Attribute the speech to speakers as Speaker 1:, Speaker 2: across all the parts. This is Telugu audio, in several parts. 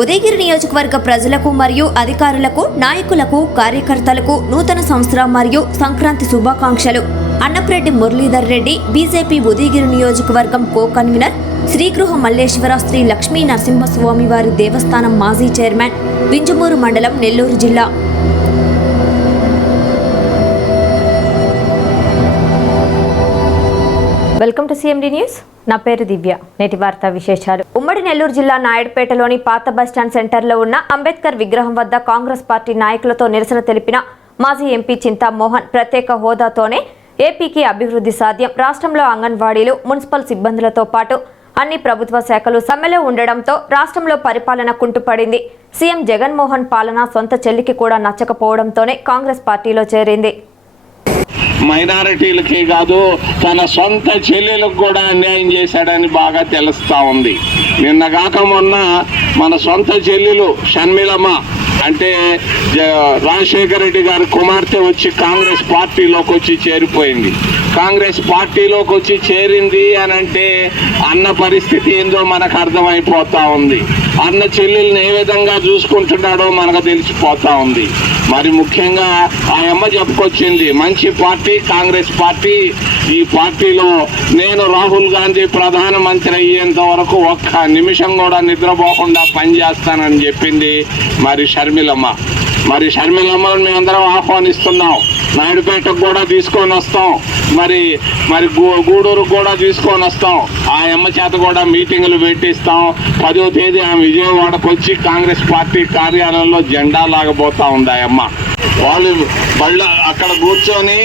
Speaker 1: ఉదయగిరి నియోజకవర్గ ప్రజలకు మరియు అధికారులకు నాయకులకు కార్యకర్తలకు నూతన సంవత్సరం మరియు సంక్రాంతి శుభాకాంక్షలు. అన్నప్రెడ్డి మురళీధర్ రెడ్డి బీజేపీ ఉదయగిరి నియోజకవర్గం కో కన్వీనర్ శ్రీగృహ మల్లేశ్వర శ్రీ లక్ష్మీ నరసింహస్వామి వారి దేవస్థానం మాజీ చైర్మన్ వింజమూరు మండలం నెల్లూరు జిల్లా. Welcome to CMD news. నా పేరు దివ్య. నేటి వార్తా విశేషాలు. ఉమ్మడి నెల్లూరు జిల్లా నాయుడుపేటలోని పాత బస్టాండ్ సెంటర్లో ఉన్న అంబేద్కర్ విగ్రహం వద్ద కాంగ్రెస్ పార్టీ నాయకులతో నిరసన తెలిపిన మాజీ ఎంపీ చింతా మోహన్ ప్రత్యేక హోదాతోనే ఏపీకి అభివృద్ధి సాధ్యం. రాష్ట్రంలో అంగన్వాడీలు మున్సిపల్ సిబ్బందులతో పాటు అన్ని ప్రభుత్వ శాఖలు సమ్మెలో ఉండడంతో రాష్ట్రంలో పరిపాలన కుంటుపడింది. సీఎం జగన్మోహన్ పాలన సొంత చెల్లికి కూడా నచ్చకపోవడంతోనే కాంగ్రెస్ పార్టీలో చేరింది.
Speaker 2: మైనారిటీలకి కాదు తన సొంత చెల్లెలకు కూడా అన్యాయం చేశాడని బాగా తెలుస్తూ ఉంది. నిన్న కాక మొన్న మన సొంత చెల్లెలు షణ్మిలమ్మ అంటే జ- రాజశేఖర రెడ్డి గారి కుమార్తె వచ్చి కాంగ్రెస్ పార్టీలోకి వచ్చి చేరిపోయింది. కాంగ్రెస్ పార్టీలోకి వచ్చి చేరింది అని అంటే అన్న పరిస్థితి ఏందో మనకు అర్థమైపోతా ఉంది. అన్న చెల్లెల్ని ఏ విధంగా చూసుకుంటున్నాడో మనకు తెలిసిపోతా ఉంది. మరి ముఖ్యంగా ఆ అమ్మ చెప్పుకొచ్చింది మంచి పార్టీ కాంగ్రెస్ పార్టీ. ఈ పార్టీలో నేను రాహుల్ గాంధీ ప్రధానమంత్రి అయ్యేంత వరకు ఒక్క నిమిషం కూడా నిద్రపోకుండా పనిచేస్తానని చెప్పింది మరి షర్మిలమ్మ. మరి షర్మిలమ్మను మేమందరం ఆహ్వానిస్తున్నాం. నాయుడుపేటకు కూడా తీసుకొని వస్తాం. మరి మరి గూ- గూడూరుకు కూడా తీసుకొని వస్తాం. ఆ అమ్మ చేత కూడా మీటింగులు పెట్టిస్తాం. పదో తేదీ ఆమె విజయవాడకు వచ్చి కాంగ్రెస్ పార్టీ కార్యాలయంలో జెండా లాగబోతా ఉంది ఆ అమ్మ. వాళ్ళు బళ్ళ అక్కడ కూర్చొని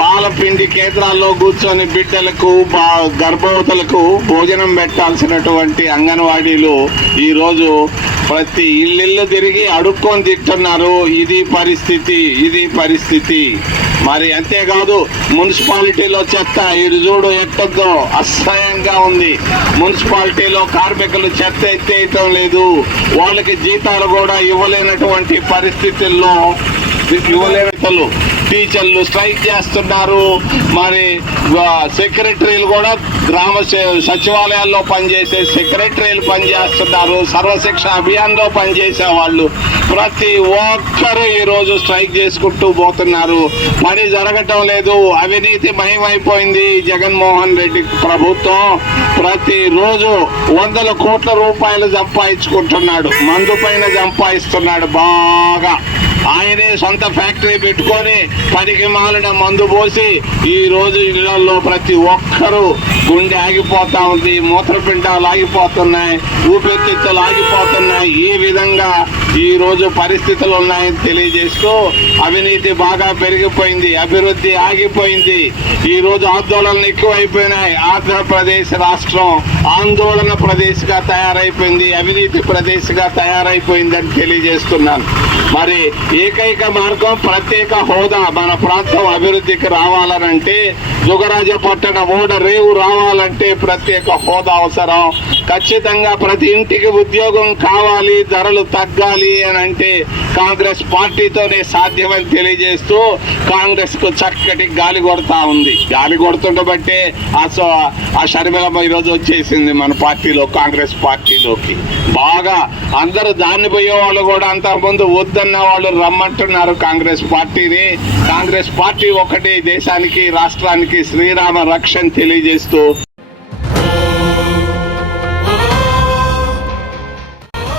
Speaker 2: పాల పిండి కేంద్రాల్లో కూర్చొని బిడ్డలకు గర్భవతులకు భోజనం పెట్టాల్సినటువంటి అంగన్వాడీలు ఈరోజు ప్రతి ఇల్లు తిరిగి అడుక్కొని తింటున్నారు. ఇది పరిస్థితి ఇది పరిస్థితి. మరి అంతేకాదు మున్సిపాలిటీలో చెత్త ఇది చూడు ఎట్టద్దో అసహ్యంగా ఉంది. మున్సిపాలిటీలో కార్మికులు చెత్త ఎత్తేయటం లేదు. వాళ్ళకి జీతాలు కూడా ఇవ్వలేనటువంటి పరిస్థితుల్లో యువలేతలు టీచర్లు స్ట్రైక్ చేస్తున్నారు. మరి సెక్రటరీలు కూడా గ్రామ సచివాలయాల్లో పనిచేసే సెక్రటరీలు పనిచేస్తున్నారు. సర్వశిక్ష అభియాన్లో పనిచేసే వాళ్ళు ప్రతి ఒక్కరూ ఈరోజు స్ట్రైక్ చేసుకుంటూ పోతున్నారు. పని జరగటం లేదు. అవినీతి మయమైపోయింది. జగన్మోహన్ రెడ్డి ప్రభుత్వం ప్రతిరోజు వందల కోట్ల రూపాయలు సంపాదించుకుంటున్నాడు మందు పైన సంపాదిస్తున్నాడు బాగా. ఆయనే సొంత ఫ్యాక్టరీ పెట్టుకొని పనికి మాలిన మందు పోసి ఈ రోజు ఇళ్ళలో ప్రతి ఒక్కరూ గుండె ఆగిపోతా ఉంది మూత్రపిండాలు ఆగిపోతున్నాయి ఊపిరితిత్తులు ఆగిపోతున్నాయి. ఈ విధంగా ఈ రోజు పరిస్థితులు ఉన్నాయని తెలియజేస్తూ అవినీతి బాగా పెరిగిపోయింది అభివృద్ధి ఆగిపోయింది. ఈ రోజు ఆందోళనలు ఎక్కువైపోయినాయి. ఆంధ్రప్రదేశ్ రాష్ట్రం ఆందోళన ప్రదేశ్గా తయారైపోయింది అవినీతి ప్రదేశ్గా తయారైపోయిందని తెలియజేస్తున్నాను. మరి ఏకైక మార్గం ప్రత్యేక హోదా మన ప్రాంతం అభివృద్ధికి రావాలనంటే దుగరాజపట్టణ ఓడ రేవు రావాలంటే ప్రత్యేక హోదా అవసరం. ఖచ్చితంగా ప్రతి ఇంటికి ఉద్యోగం కావాలి ధరలు తగ్గాలి అని అంటే కాంగ్రెస్ పార్టీతోనే సాధ్యం సాధ్యమని తెలియజేస్తూ కాంగ్రెస్కు చక్కటి గాలి కొడతా ఉంది. గాలి కొడుతుండబట్టే ఆ సో- ఆ షర్మిలమ్మ ఈరోజు వచ్చేసింది మన పార్టీలో కాంగ్రెస్ పార్టీలోకి. బాగా అందరూ దాన్ని పోయే వాళ్ళు కూడా అంతకుముందు వద్దన్న వాళ్ళు రమ్మంటున్నారు కాంగ్రెస్ పార్టీని. కాంగ్రెస్ పార్టీ ఒకటి దేశానికి రాష్ట్రానికి శ్రీరామ రక్షణ తెలియజేస్తూ